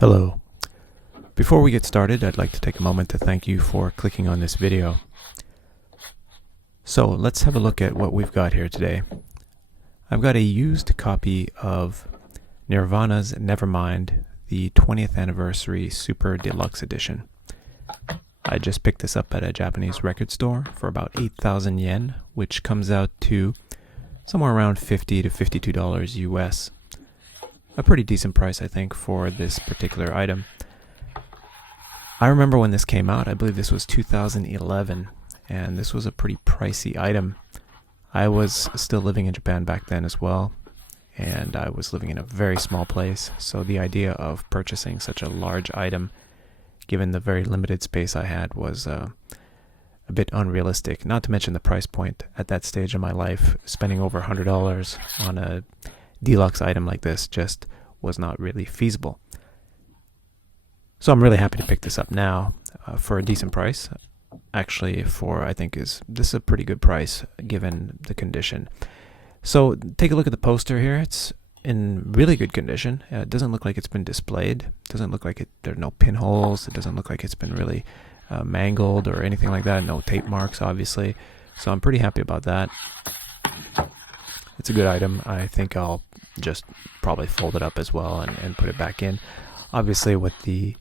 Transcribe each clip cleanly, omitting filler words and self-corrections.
Hello. Before we get started, I'd like to take a moment to thank you for clicking on this video. So let's have a look at what we've got here today. I've got a used copy of Nirvana's Nevermind, the 20th Anniversary Super Deluxe Edition. I just picked this up at a Japanese record store for about 8,000 yen, which comes out to somewhere around $50 to $52 US. A pretty decent price, I think, for this particular item. I remember when this came out, I believe this was 2011, and this was a pretty pricey item. I was still living in Japan back then as well, and I was living in a very small place, so the idea of purchasing such a large item, given the very limited space I had, was a bit unrealistic, not to mention the price point at that stage of my life. Spending over $100 on a deluxe item like this just was not really feasible. So I'm really happy to pick this up now for a decent price. Actually, this is a pretty good price given the condition. So take a look at the poster here. It's in really good condition. It doesn't look like it's been displayed. It doesn't look like there are no pinholes. It doesn't look like it's been really mangled or anything like that. No tape marks, obviously. So I'm pretty happy about that. It's a good item. I think I'll just probably fold it up as well and put it back in. Obviously, with these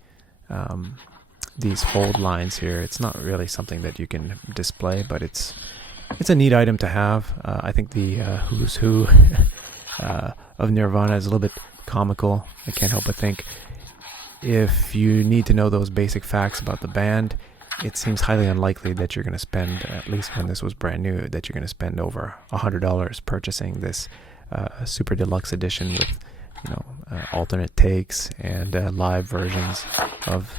fold lines here, it's not really something that you can display, but it's a neat item to have. I think the who's who of Nirvana is a little bit comical. I can't help but think if you need to know those basic facts about the band, it seems highly unlikely that you're going to spend, at least when this was brand new, that you're going to spend over $100 purchasing this Super Deluxe Edition with, alternate takes and live versions of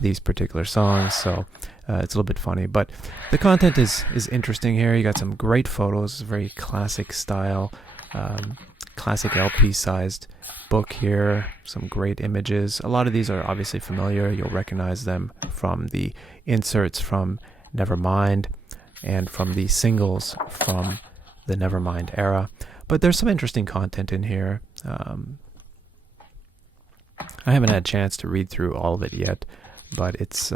these particular songs. So it's a little bit funny, but the content is interesting here. You got some great photos, very classic style, classic LP-sized book here. Some great images. A lot of these are obviously familiar. You'll recognize them from the inserts from Nevermind and from the singles from the Nevermind era. But there's some interesting content in here. I haven't had a chance to read through all of it yet, but it's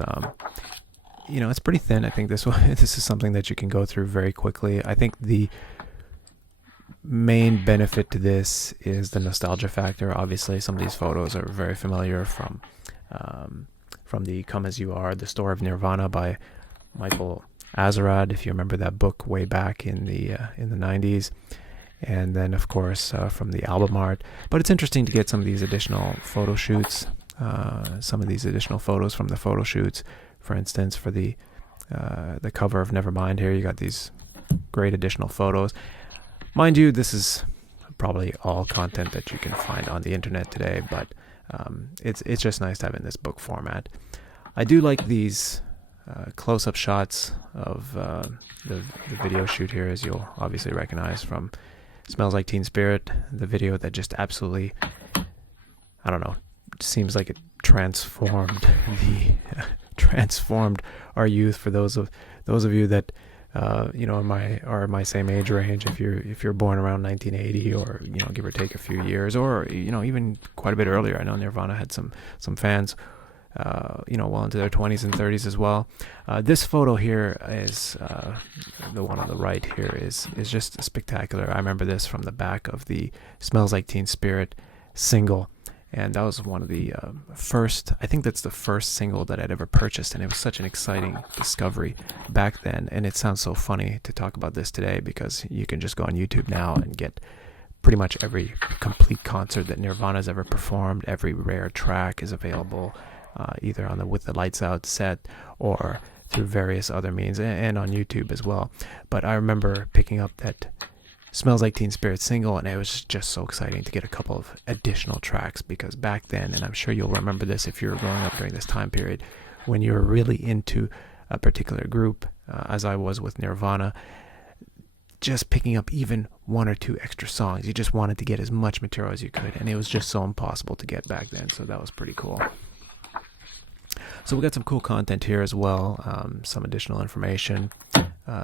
it's pretty thin. I think this is something that you can go through very quickly. I think the main benefit to this is the nostalgia factor. Obviously, some of these photos are very familiar from the Come As You Are, The Story of Nirvana by Michael Azerrad, if you remember that book way back in the 90s. And then, of course, from the album art. But it's interesting to get some of these additional photo shoots, some of these additional photos from the photo shoots. For instance, for the cover of Nevermind here, you got these great additional photos. Mind you, this is probably all content that you can find on the internet today, but it's just nice to have in this book format. I do like these close-up shots of the video shoot here, as you'll obviously recognize from Smells Like Teen Spirit, the video that just absolutely, I don't know, seems like it transformed our youth. For those of you that are my same age range, if you're born around 1980 or give or take a few years, or even quite a bit earlier. I know Nirvana had some fans well into their 20s and 30s as well. This photo here is the one on the right here is just spectacular. I remember this from the back of the Smells Like Teen Spirit single, and that was one of the first, I think that's the first single that I'd ever purchased, and it was such an exciting discovery back then. And it sounds so funny to talk about this today because you can just go on YouTube now and get pretty much every complete concert that Nirvana's ever performed. Every rare track is available either on the With the Lights Out set or through various other means, and on YouTube as well. But I remember picking up that Smells Like Teen Spirit single, and it was just so exciting to get a couple of additional tracks, because back then, and I'm sure you'll remember this if you were growing up during this time period, when you were really into a particular group, as I was with Nirvana, just picking up even one or two extra songs, you just wanted to get as much material as you could, and it was just so impossible to get back then, so that was pretty cool. So we got some cool content here as well, some additional information.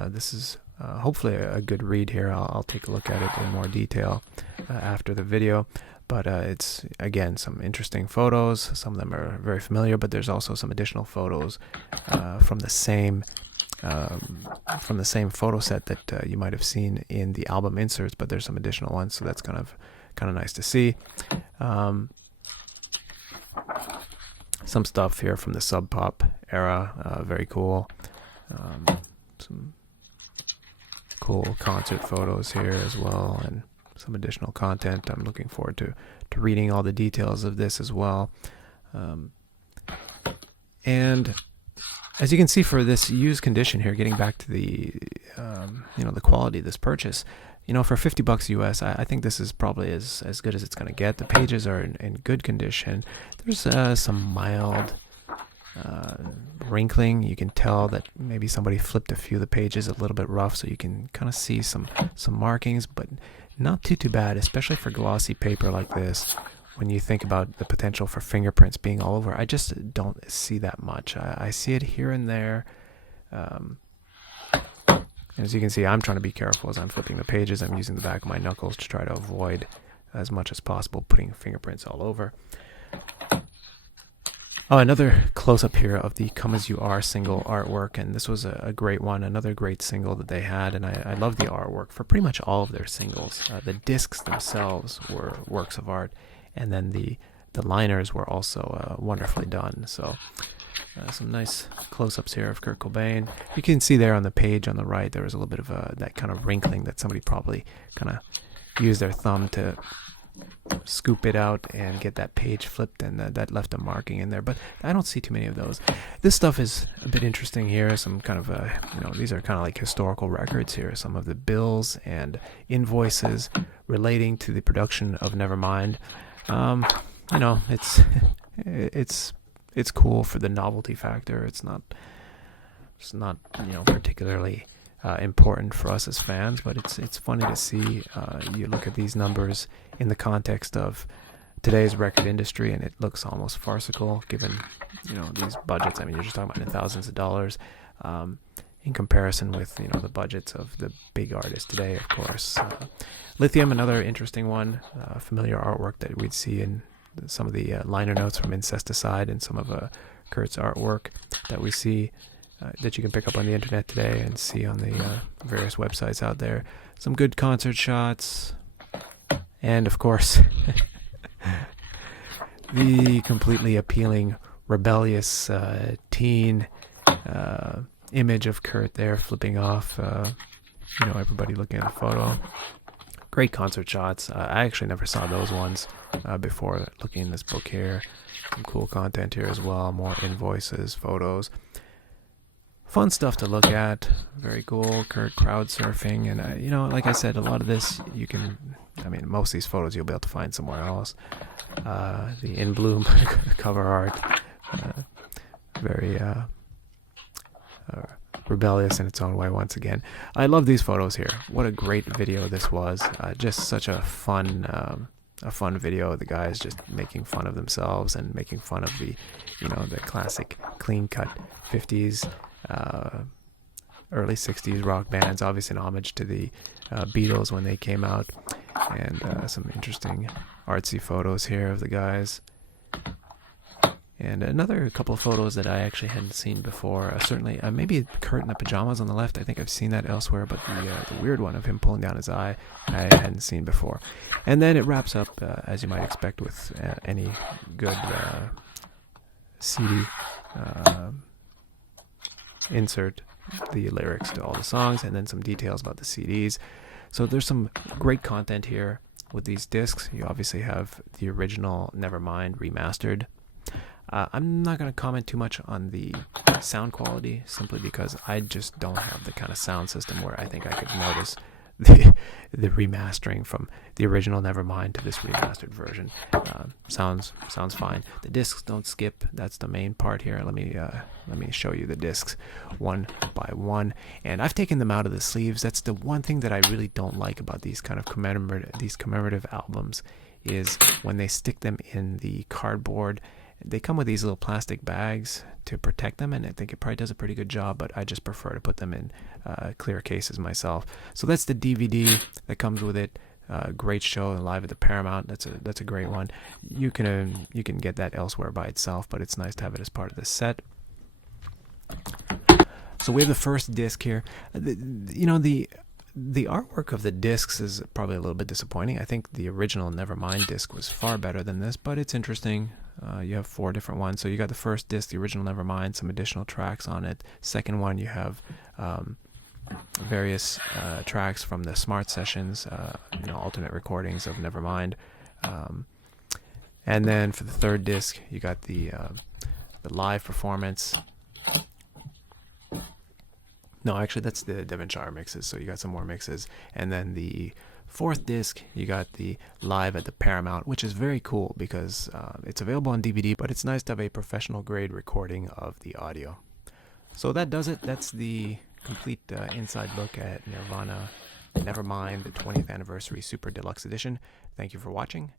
This is hopefully a good read here. I'll take a look at it in more detail after the video. but it's, again, some interesting photos. Some of them are very familiar, but there's also some additional photos from the same photo set that you might have seen in the album inserts, but there's some additional ones, so that's kind of nice to see. Some stuff here from the Sub Pop era, very cool. Some cool concert photos here as well, and some additional content. I'm looking forward to reading all the details of this as well. And as you can see, for this used condition here, getting back to the the quality of this purchase, for $50 US, I think this is probably as good as it's going to get. The pages are in good condition. There's some mild wrinkling. You can tell that maybe somebody flipped a few of the pages a little bit rough, so you can kind of see some markings, but not too bad, especially for glossy paper like this. When you think about the potential for fingerprints being all over, I just don't see that much. I see it here and there. As you can see, I'm trying to be careful as I'm flipping the pages. I'm using the back of my knuckles to try to avoid as much as possible putting fingerprints all over. Oh, another close-up here of the Come As You Are single artwork, and this was a great one, another great single that they had, and I love the artwork for pretty much all of their singles. The discs themselves were works of art, and then the liners were also wonderfully done. So some nice close-ups here of Kurt Cobain. You can see there on the page on the right, there was a little bit of that kind of wrinkling that somebody probably kind of used their thumb to scoop it out and get that page flipped, and that left a marking in there, but I don't see too many of those. This stuff is a bit interesting here. Some kind of these are kind of like historical records here, some of the bills and invoices relating to the production of Nevermind. It's cool for the novelty factor. It's not particularly important for us as fans, but it's funny to see. You look at these numbers in the context of today's record industry, and it looks almost farcical given these budgets. I mean, you're just talking about in thousands of dollars in comparison with the budgets of the big artists today, of course. Lithium, another interesting one, familiar artwork that we'd see in some of the liner notes from Incesticide and some of Kurt's artwork that we see that you can pick up on the internet today and see on the various websites out there. Some good concert shots, and of course the completely appealing rebellious teen image of Kurt there flipping off everybody looking at the photo. Great concert shots. I actually never saw those ones before looking in this book here. Some cool content here as well, more invoices, photos. Fun stuff to look at. Very cool. Kurt crowd surfing. And, like I said, a lot of this most of these photos you'll be able to find somewhere else. The In Bloom cover art. Very rebellious in its own way once again. I love these photos here. What a great video this was. Just such a fun video. The guys just making fun of themselves and making fun of the classic clean-cut 50s, early 60s rock bands, obviously an homage to the Beatles when they came out, and some interesting artsy photos here of the guys. And another couple of photos that I actually hadn't seen before. Certainly, maybe Kurt in the pajamas on the left. I think I've seen that elsewhere, but the weird one of him pulling down his eye, I hadn't seen before. And then it wraps up, as you might expect with any good CD insert, the lyrics to all the songs, and then some details about the CDs. So there's some great content here with these discs. You obviously have the original Nevermind remastered. I'm not going to comment too much on the sound quality, simply because I just don't have the kind of sound system where I think I could notice the remastering from the original Nevermind to this remastered version. Sounds fine. The discs don't skip. That's the main part here. Let me show you the discs one by one. And I've taken them out of the sleeves. That's the one thing that I really don't like about these kind of commemorative albums, is when they stick them in the cardboard. They come with these little plastic bags to protect them, and I think it probably does a pretty good job, but I just prefer to put them in clear cases myself. So that's the DVD that comes with it. Great show live at the Paramount. That's a great one. You can get that elsewhere by itself, but it's nice to have it as part of the set. So we have the first disc here. The artwork of the discs is probably a little bit disappointing. I think the original Nevermind disc was far better than this, but it's interesting. You have 4 different ones. So you got the first disc, the original Nevermind, some additional tracks on it. Second one, you have various tracks from the Smart Sessions, alternate recordings of Nevermind. And then for the third disc, you got the live performance. No, actually, that's the Devonshire mixes, so you got some more mixes. And then the fourth disc, you got the live at the Paramount, which is very cool because it's available on DVD, but it's nice to have a professional-grade recording of the audio. So that does it. That's the complete inside look at Nirvana Nevermind, the 20th Anniversary Super Deluxe Edition. Thank you for watching.